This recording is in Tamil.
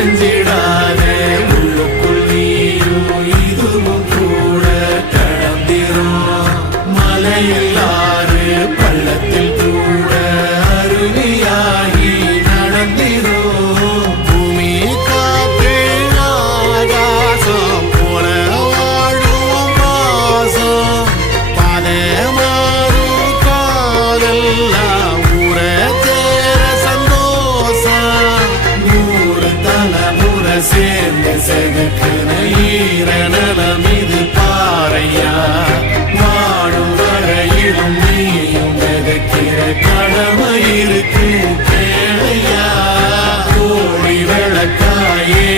உடைஞ்சிடாதே உள்ளுக்குள் நீயும் இதுவும் கூட கடந்திரும் மலையில்லாறு பள்ளத்தில் கூட அருவியாகி நடந்திரும் பூமி காற்று ஆகாசம் போல வாழும் வாசம் பாதை மாறும் காதெல்லாம் ஊர சேர சந்தோஷம் நூறு தலைமுறை சேர்ந்து செதுக்குன ஈரநலம் இது பாறையா வாழும் வரையிலும் நீயும் விதைக்கிற கடமை இருக்கு கேளையா கோடி விளக்காயே